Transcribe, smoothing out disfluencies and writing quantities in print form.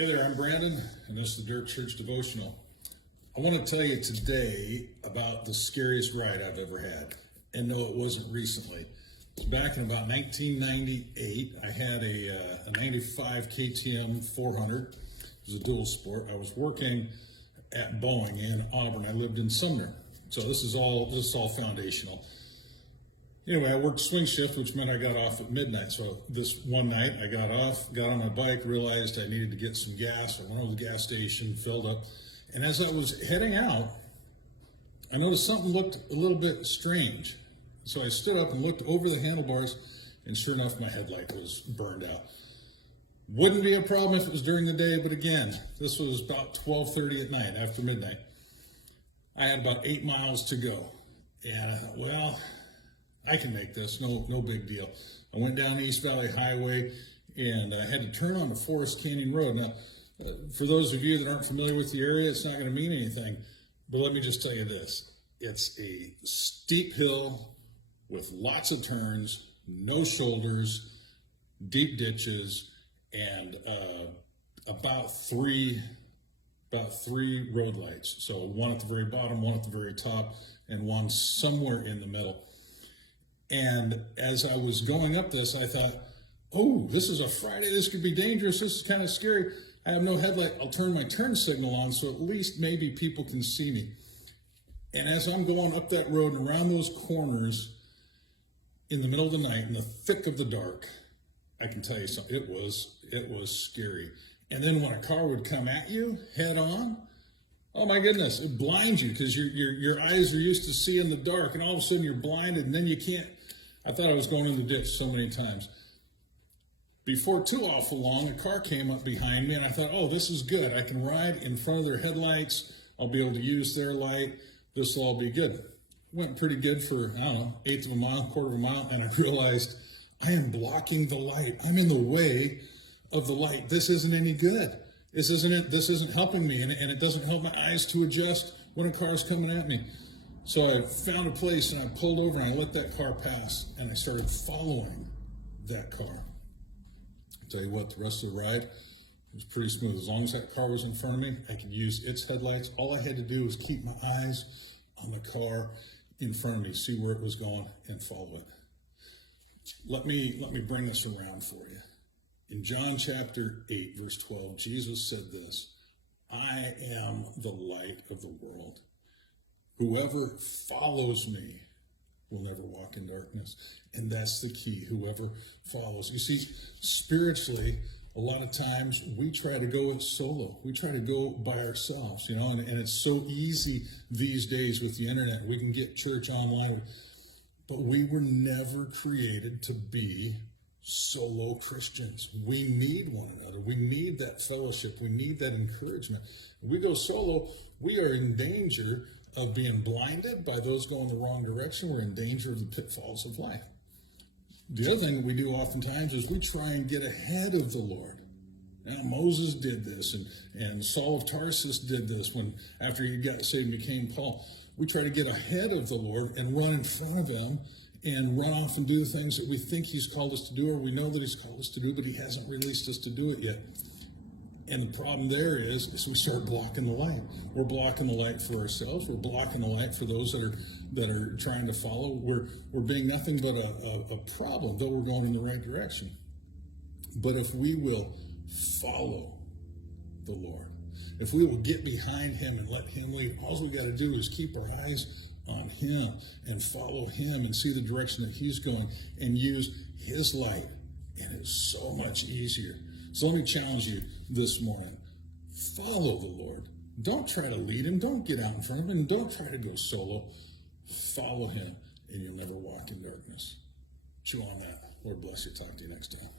Hey there, I'm Brandon, and this is the Dirt Church Devotional. I want to tell you today about the scariest ride I've ever had. And no, it wasn't recently. It's back in about 1998. I had a 95 KTM 400. It was a dual sport. I was working at Boeing in Auburn. I lived in Sumner. So this is all foundational. Anyway, I worked swing shift, which meant I got off at midnight. So this one night I got off, got on my bike, realized I needed to get some gas. I went over to the gas station, filled up. And as I was heading out, I noticed something looked a little bit strange. So I stood up and looked over the handlebars, and sure enough, my headlight was burned out. Wouldn't be a problem if it was during the day, but again, this was about 12:30 at night, after midnight. I had about 8 miles to go. And I thought, well, I can make this, no big deal. I went down East Valley Highway, and I had to turn on the Forest Canyon Road. Now, for those of you that aren't familiar with the area, it's not going to mean anything, but let me just tell you this. It's a steep hill with lots of turns, no shoulders, deep ditches, and about three road lights. So one at the very bottom, one at the very top, and one somewhere in the middle. And as I was going up this, I thought, oh, this is a Friday. This could be dangerous. This is kind of scary. I have no headlight. I'll turn my turn signal on so at least maybe people can see me. And as I'm going up that road and around those corners in the middle of the night, in the thick of the dark, I can tell you something. It was scary. And then when a car would come at you head on, oh my goodness, it blinds you because your eyes are used to seeing the dark, and all of a sudden you're blinded, and then you can't. I thought I was going in the ditch so many times. Before too awful long, a car came up behind me, and I thought, oh, this is good. I can ride in front of their headlights. I'll be able to use their light. This will all be good. Went pretty good for, I don't know, eighth of a mile, quarter of a mile, and I realized I am blocking the light. I'm in the way of the light. This isn't any good. This isn't helping me, and it doesn't help my eyes to adjust when a car's coming at me. So I found a place, and I pulled over, and I let that car pass, and I started following that car. I'll tell you what, the rest of the ride was pretty smooth. As long as that car was in front of me, I could use its headlights. All I had to do was keep my eyes on the car in front of me, see where it was going, and follow it. Let me bring this around for you. In John chapter 8, verse 12, Jesus said this, I am the light of the world. Whoever follows me will never walk in darkness. And that's the key, whoever follows. You see, spiritually, a lot of times we try to go it solo. We try to go by ourselves, and it's so easy these days with the internet. We can get church online, but we were never created to be solo Christians. We need one another. We need that fellowship. We need that encouragement. If we go solo, we are in danger of being blinded by those going the wrong direction. We're in danger of the pitfalls of life. The other thing that we do oftentimes is we try and get ahead of the Lord. Now, Moses did this, and Saul of Tarsus did this after he got saved and became Paul. We try to get ahead of the Lord and run in front of him and run off and do the things that we think he's called us to do, or we know that he's called us to do, but he hasn't released us to do it yet. And the problem there is we start blocking the light. We're blocking the light for ourselves. We're blocking the light for those that are trying to follow. We're being nothing but a problem, though we're going in the right direction. But if we will follow the Lord, if we will get behind him and let him lead, all we got to do is keep our eyes on him and follow him and see the direction that he's going and use his light. And it's so much easier. So let me challenge you this morning. Follow the Lord. Don't try to lead him. Don't get out in front of him. Don't try to go solo. Follow him, and you'll never walk in darkness. Chew on that. Lord bless you. Talk to you next time.